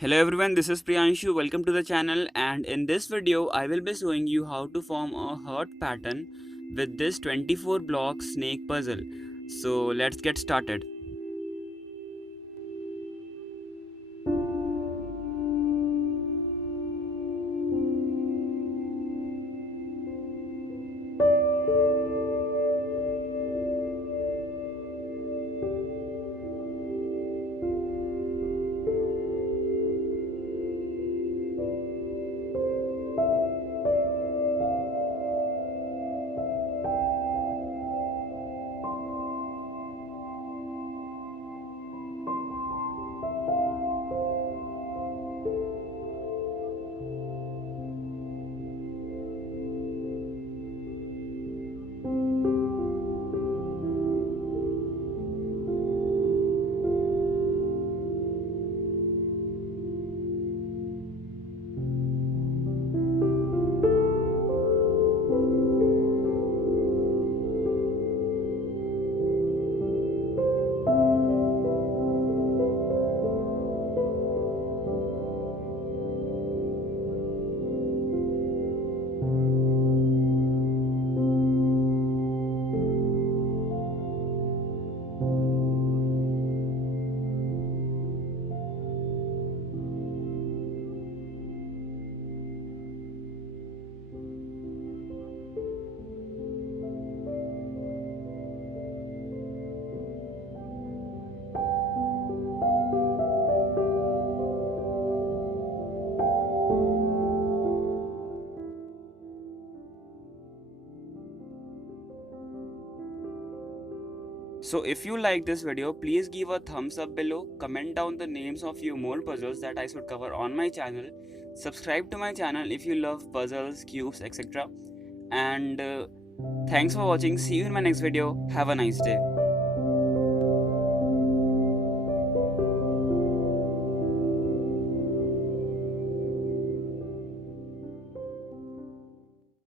Hello everyone, this is Priyanshu. Welcome to the channel, and in this video I will be showing you how to form a heart pattern with this 24 block snake puzzle. So let's get started. So if you like this video, please give a thumbs up below, comment down the names of few more puzzles that I should cover on my channel, subscribe to my channel if you love puzzles, cubes, etc. And thanks for watching. See you in my next video. Have a nice day.